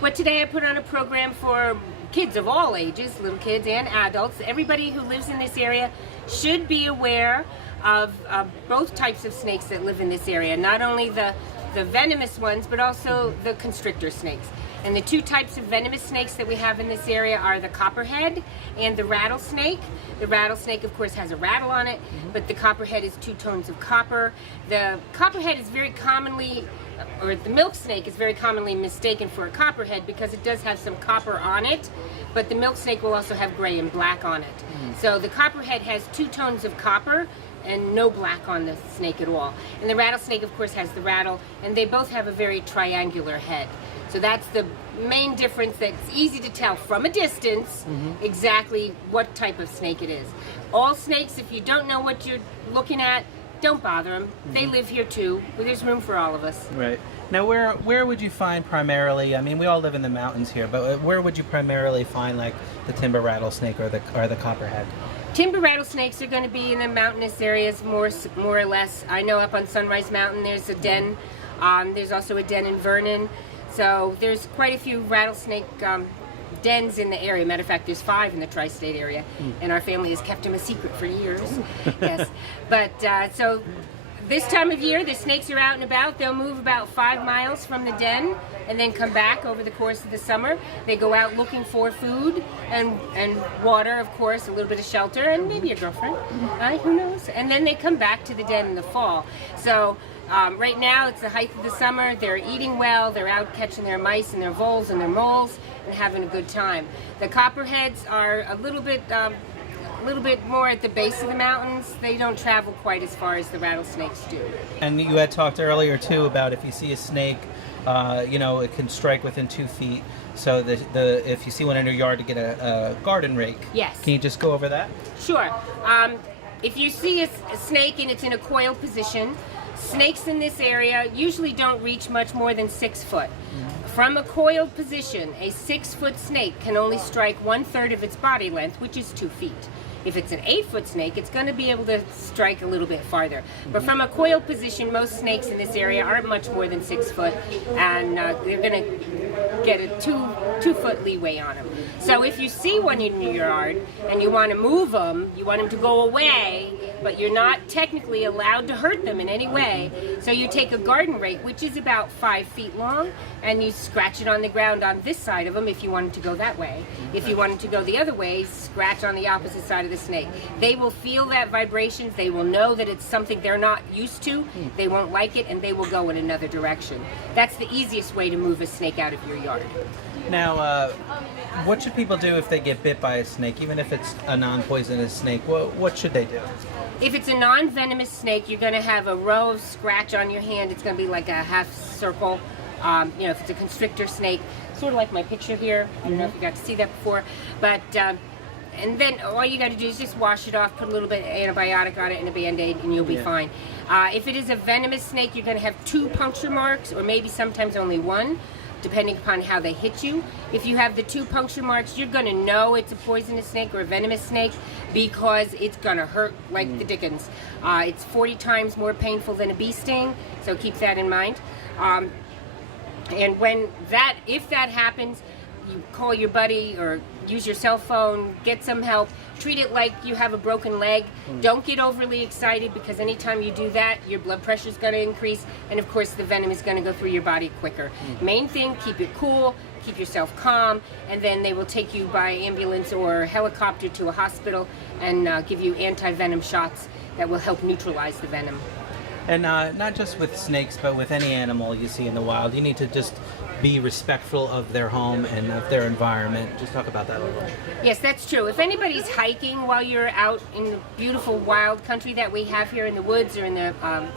But today I put on a program for kids of all ages, little kids and adults. Everybody who lives in this area should be aware of both types of snakes that live in this area. Not only the venomous ones, but also the constrictor snakes. And the two types of venomous snakes that we have in this area are the copperhead and the rattlesnake. The rattlesnake, of course, has a rattle on it, but the copperhead is two tones of copper. The copperhead is very commonly, or the milk snake is very commonly mistaken for a copperhead because it does have some copper on it, but the milk snake will also have gray and black on it. So the copperhead has two tones of copper and no black on the snake at all. And the rattlesnake, of course, has the rattle, and they both have a very triangular head. So that's the main difference. That's easy to tell from a distance exactly what type of snake it is. All snakes, if you don't know what you're looking at, don't bother them. They live here too. There's room for all of us. Right. Now, where would you find primarily, I mean, we all live in the mountains here, but where would you primarily find like the timber rattlesnake or the copperhead? Timber rattlesnakes are going to be in the mountainous areas more or less. I know up on Sunrise Mountain there's a den. There's also a den in Vernon. So there's quite a few rattlesnake dens in the area. Matter of fact, there's 5 in the tri-state area, and our family has kept them a secret for years. Yes, but so this time of year, the snakes are out and about. They'll move about 5 miles from the den and then come back over the course of the summer. They go out looking for food and water, of course, a little bit of shelter, and maybe a girlfriend. Who knows? And then they come back to the den in the fall. So right now, it's the height of the summer. They're eating well. They're out catching their mice and their voles and their moles and having a good time. The copperheads are a little bit more at the base of the mountains. They don't travel quite as far as the rattlesnakes do. And you had talked earlier too about if you see a snake, it can strike within 2 feet. So if you see one in your yard, to get a garden rake. Yes. Can you just go over that? Sure. If you see a snake and it's in a coiled position, snakes in this area usually don't reach much more than 6 foot. From a coiled position, a 6-foot snake can only strike 1/3 of its body length, which is 2 feet. If it's an 8-foot snake, it's going to be able to strike a little bit farther. But from a coiled position, most snakes in this area aren't much more than 6 foot, and they're going to get a 2-foot leeway on them. So if you see one in your yard and you want to move them, you want them to go away, but you're not technically allowed to hurt them in any way. So you take a garden rake, which is about 5 feet long, and you scratch it on the ground on this side of them if you want it to go that way. If you want it to go the other way, scratch on the opposite side of the snake. They will feel that vibrations. They will know that it's something they're not used to. They won't like it, and they will go in another direction. That's the easiest way to move a snake out of your yard. Now, what should people do if they get bit by a snake, even if it's a non-poisonous snake? What should they do? If it's a non-venomous snake, you're going to have a row of scratch on your hand. It's going to be like a half circle. If it's a constrictor snake, sort of like my picture here. I don't know if you got to see that before, but and then all you got to do is just wash it off, put a little bit of antibiotic on it and a Band-Aid, and you'll be fine. If it is a venomous snake, you're going to have 2 puncture marks, or maybe sometimes only 1, depending upon how they hit you. If you have the 2 puncture marks, you're going to know it's a poisonous snake or a venomous snake because it's going to hurt like the dickens. It's 40 times more painful than a bee sting, so keep that in mind. And if that happens, you call your buddy or use your cell phone, get some help. Treat it like you have a broken leg. Don't get overly excited, because anytime you do that, your blood pressure is going to increase, and of course the venom is going to go through your body quicker. Main thing, keep it cool, keep yourself calm, and then they will take you by ambulance or helicopter to a hospital and give you anti-venom shots that will help neutralize the venom. And not just with snakes, but with any animal you see in the wild, you need to just be respectful of their home and of their environment. Just talk about that a little. Yes, that's true. If anybody's hiking while you're out in the beautiful wild country that we have here in the woods or in the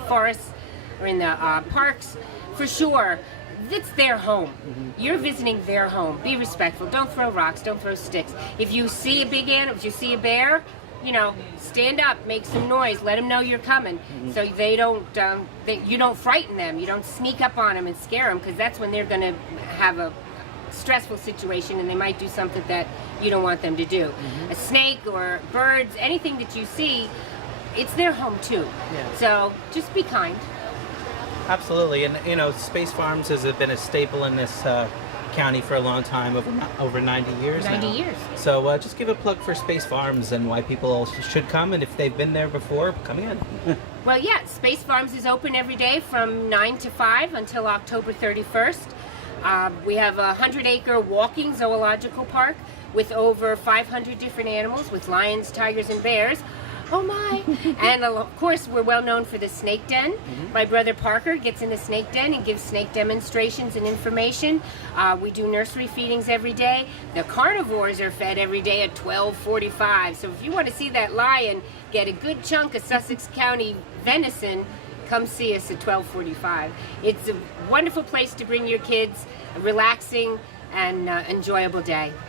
forests or in the parks, for sure, it's their home. You're visiting their home. Be respectful. Don't throw rocks. Don't throw sticks. If you see a big animal, if you see a bear, stand up, make some noise, let them know you're coming, so they don't, you don't frighten them, you don't sneak up on them and scare them, because that's when they're going to have a stressful situation and they might do something that you don't want them to do. A snake or birds, anything that you see, it's their home too. So just be kind. Absolutely. And space farms has been a staple in this County for a long time, over 90 years 90 now. years. So just give a plug for Space Farms and why people should come, and if they've been there before, come in. Well, yeah, Space Farms is open every day from 9 to 5 until October 31st. We have a 100-acre walking zoological park with over 500 different animals, with lions, tigers, and bears. Oh my! And of course, we're well known for the snake den. My brother Parker gets in the snake den and gives snake demonstrations and information. We do nursery feedings every day. The carnivores are fed every day at 12:45. So if you want to see that lion get a good chunk of Sussex County venison, come see us at 12:45. It's a wonderful place to bring your kids, a relaxing and enjoyable day.